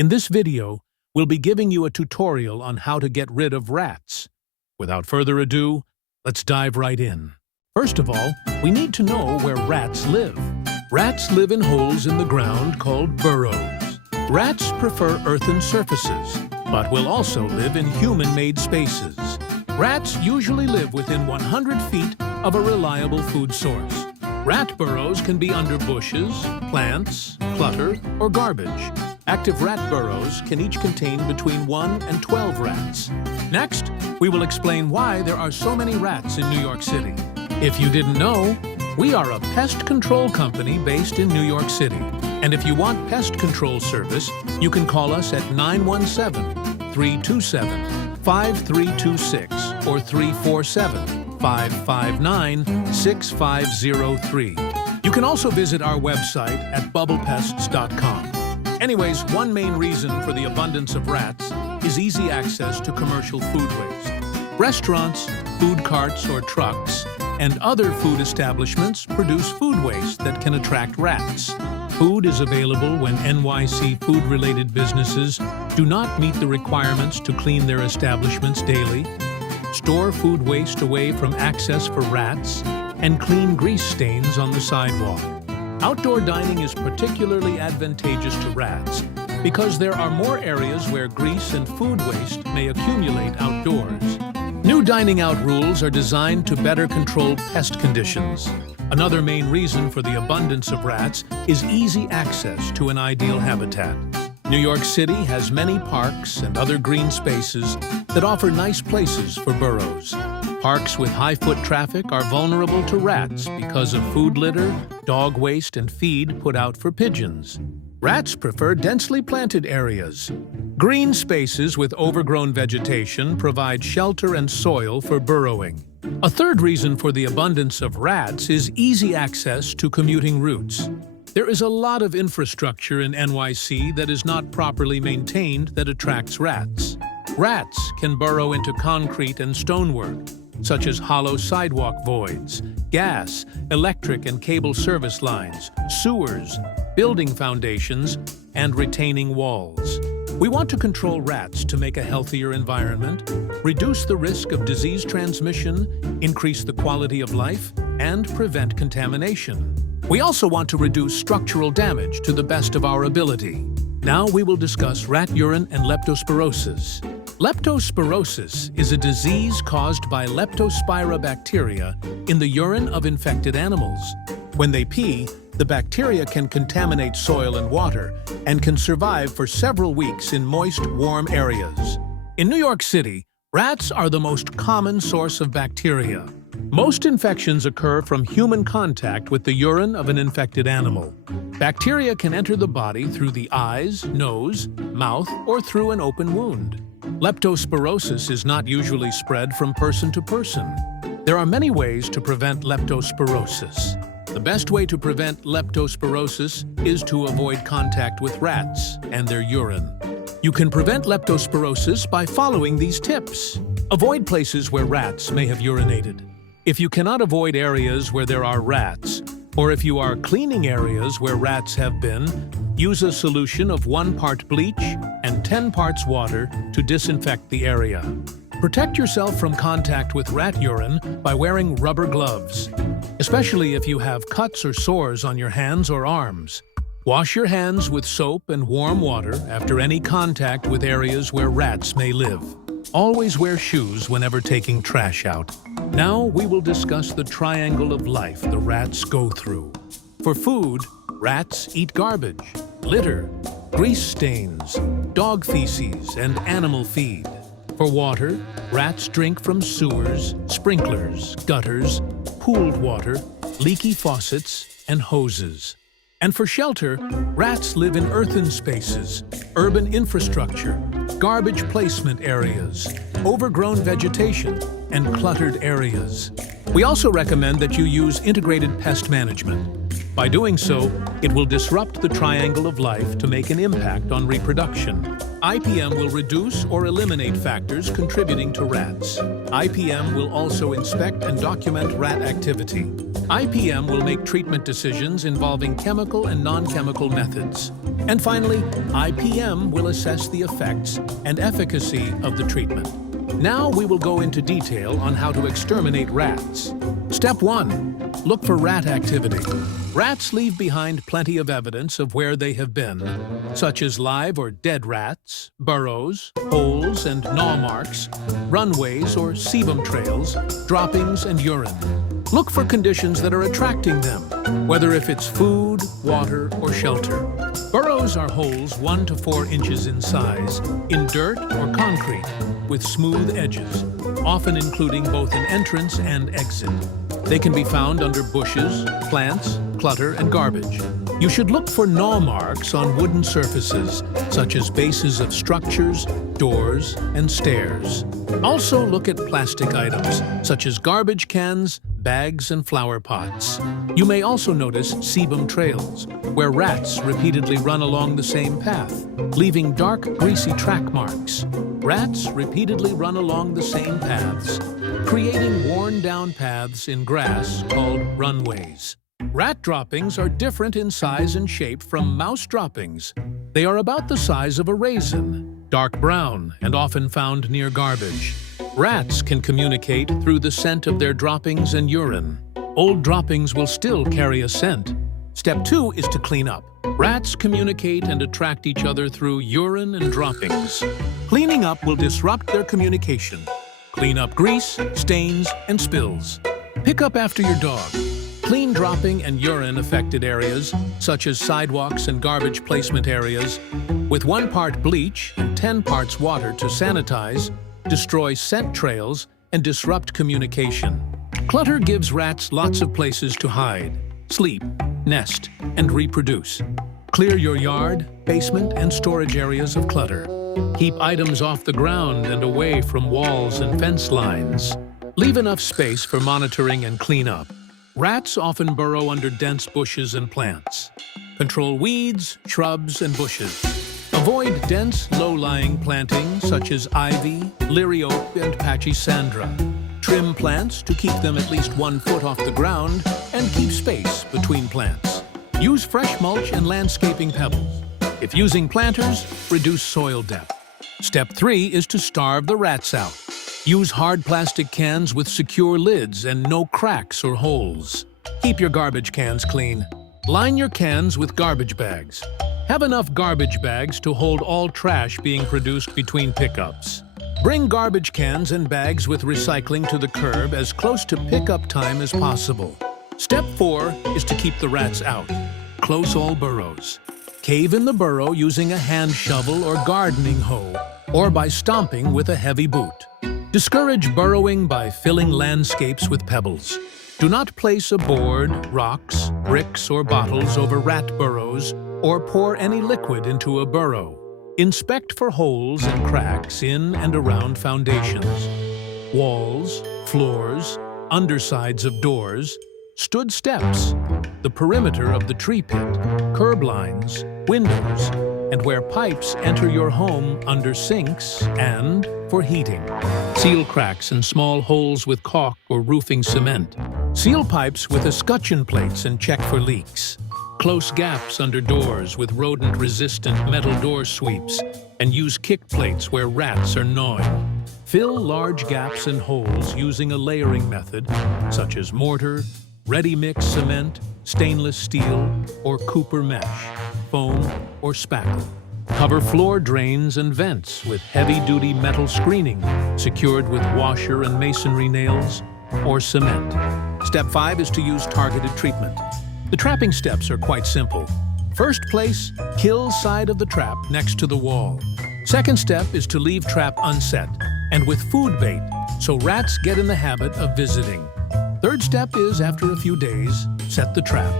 In this video, we'll be giving you a tutorial on how to get rid of rats. Without further ado, let's dive right in. First of all, we need to know where rats live. Rats live in holes in the ground called burrows. Rats prefer earthen surfaces, but will also live in human-made spaces. Rats usually live within 100 feet of a reliable food source. Rat burrows can be under bushes, plants, clutter, or garbage. Active rat burrows can each contain between 1 and 12 rats. Next, we will explain why there are so many rats in New York City. If you didn't know, we are a pest control company based in New York City. And if you want Pest Control Service, you can call us at 917-327-5326 or 347-559-6503. You can also visit our website at bubblepests.com. Anyways, one main reason for the abundance of rats is easy access to commercial food waste. Restaurants, food carts or trucks, and other food establishments produce food waste that can attract rats. Food is available when NYC food-related businesses do not meet the requirements to clean their establishments daily, store food waste away from access for rats, and clean grease stains on the sidewalk. Outdoor dining is particularly advantageous to rats because there are more areas where grease and food waste may accumulate outdoors. New dining out rules are designed to better control pest conditions. Another main reason for the abundance of rats is easy access to an ideal habitat. New York City has many parks and other green spaces that offer nice places for burrows. Parks with high foot traffic are vulnerable to rats because of food litter, dog waste, and feed put out for pigeons. Rats prefer densely planted areas. Green spaces with overgrown vegetation provide shelter and soil for burrowing. A third reason for the abundance of rats is easy access to commuting routes. There is a lot of infrastructure in NYC that is not properly maintained that attracts rats. Rats can burrow into concrete and stonework, such as hollow sidewalk voids, gas, electric and cable service lines, sewers, building foundations, and retaining walls. We want to control rats to make a healthier environment, reduce the risk of disease transmission, increase the quality of life, and prevent contamination. We also want to reduce structural damage to the best of our ability. Now we will discuss rat urine and leptospirosis. Leptospirosis is a disease caused by Leptospira bacteria in the urine of infected animals. When they pee, the bacteria can contaminate soil and water and can survive for several weeks in moist, warm areas. In New York City, rats are the most common source of bacteria. Most infections occur from human contact with the urine of an infected animal. Bacteria can enter the body through the eyes, nose, mouth, or through an open wound. Leptospirosis is not usually spread from person to person. There are many ways to prevent leptospirosis. The best way to prevent leptospirosis is to avoid contact with rats and their urine. You can prevent leptospirosis by following these tips. Avoid places where rats may have urinated. If you cannot avoid areas where there are rats, or if you are cleaning areas where rats have been, use a solution of 1 part bleach and 10 parts water to disinfect the area. Protect yourself from contact with rat urine by wearing rubber gloves, especially if you have cuts or sores on your hands or arms. Wash your hands with soap and warm water after any contact with areas where rats may live. Always wear shoes whenever taking trash out. Now we will discuss the triangle of life the rats go through. For food, rats eat garbage, litter, grease stains, dog feces, and animal feed. For water, rats drink from sewers, sprinklers, gutters, pooled water, leaky faucets, and hoses. And for shelter, rats live in earthen spaces, urban infrastructure, garbage placement areas, overgrown vegetation, and cluttered areas. We also recommend that you use integrated pest management. By doing so, it will disrupt the triangle of life to make an impact on reproduction. IPM will reduce or eliminate factors contributing to rats. IPM will also inspect and document rat activity. IPM will make treatment decisions involving chemical and non-chemical methods. And finally, IPM will assess the effects and efficacy of the treatment. Now we will go into detail on how to exterminate rats. Step 1. Look for rat activity. Rats leave behind plenty of evidence of where they have been, such as live or dead rats, burrows, holes and gnaw marks, runways or sebum trails, droppings and urine. Look for conditions that are attracting them, whether if it's food, water, or shelter. Burrows are holes 1 to 4 inches in size, in dirt or concrete, with smooth edges, often including both an entrance and exit. They can be found under bushes, plants, clutter, and garbage. You should look for gnaw marks on wooden surfaces, such as bases of structures, doors, and stairs. Also look at plastic items, such as garbage cans, bags, and flower pots. You may also notice sebum trails, where rats repeatedly run along the same path, leaving dark, greasy track marks. Rats repeatedly run along the same paths, creating worn-down paths in grass called runways. Rat droppings are different in size and shape from mouse droppings. They are about the size of a raisin, dark brown, and often found near garbage. Rats can communicate through the scent of their droppings and urine. Old droppings will still carry a scent. Step 2 is to clean up. Rats communicate and attract each other through urine and droppings. Cleaning up will disrupt their communication. Clean up grease, stains, and spills. Pick up after your dog. Clean dropping and urine-affected areas, such as sidewalks and garbage placement areas, with 1 part bleach and 10 parts water to sanitize, destroy scent trails, and disrupt communication. Clutter gives rats lots of places to hide, sleep, nest, and reproduce. Clear your yard, basement, and storage areas of clutter. Keep items off the ground and away from walls and fence lines. Leave enough space for monitoring and cleanup. Rats often burrow under dense bushes and plants. Control weeds, shrubs, and bushes. Avoid dense, low-lying planting such as ivy, liriope, and pachysandra. Trim plants to keep them at least 1 foot off the ground and keep space between plants. Use fresh mulch and landscaping pebbles. If using planters, reduce soil depth. Step 3 is to starve the rats out. Use hard plastic cans with secure lids and no cracks or holes. Keep your garbage cans clean. Line your cans with garbage bags. Have enough garbage bags to hold all trash being produced between pickups. Bring garbage cans and bags with recycling to the curb as close to pickup time as possible. Step 4 is to keep the rats out. Close all burrows. Cave in the burrow using a hand shovel or gardening hoe, or by stomping with a heavy boot. Discourage burrowing by filling landscapes with pebbles. Do not place a board, rocks, bricks, or bottles over rat burrows, or pour any liquid into a burrow. Inspect for holes and cracks in and around foundations, walls, floors, undersides of doors, stood steps, the perimeter of the tree pit, curb lines, windows, and where pipes enter your home under sinks and for heating. Seal cracks and small holes with caulk or roofing cement. Seal pipes with escutcheon plates and check for leaks. Close gaps under doors with rodent-resistant metal door sweeps and use kick plates where rats are gnawing. Fill large gaps and holes using a layering method such as mortar, ready-mix cement, stainless steel, or Cooper mesh, foam, or spackle. Cover floor drains and vents with heavy-duty metal screening secured with washer and masonry nails or cement. Step 5 is to use targeted treatment. The trapping steps are quite simple. First place, kill side of the trap next to the wall. Second step is to leave trap unset and with food bait so rats get in the habit of visiting. Third step is, after a few days, set the trap.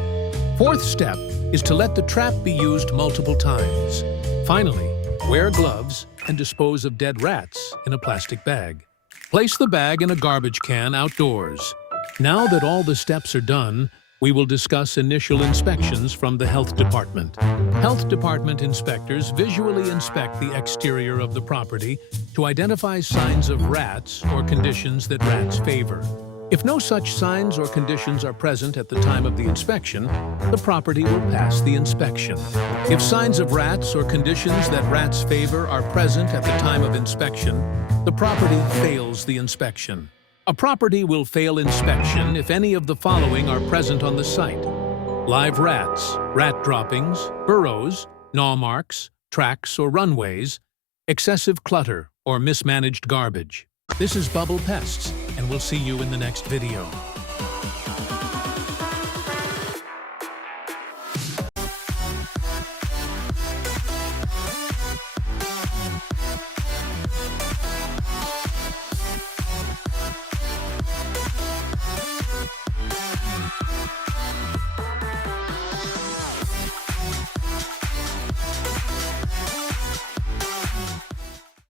Fourth step is to let the trap be used multiple times. Finally, wear gloves and dispose of dead rats in a plastic bag. Place the bag in a garbage can outdoors. Now that all the steps are done, We will discuss initial inspections from the Health Department. Health Department inspectors visually inspect the exterior of the property to identify signs of rats or conditions that rats favor. If no such signs or conditions are present at the time of the inspection, the property will pass the inspection. If signs of rats or conditions that rats favor are present at the time of inspection, the property fails the inspection. A property will fail inspection if any of the following are present on the site: live rats, rat droppings, burrows, gnaw marks, tracks or runways, excessive clutter, or mismanaged garbage. This is Bubble Pests, and we'll see you in the next video.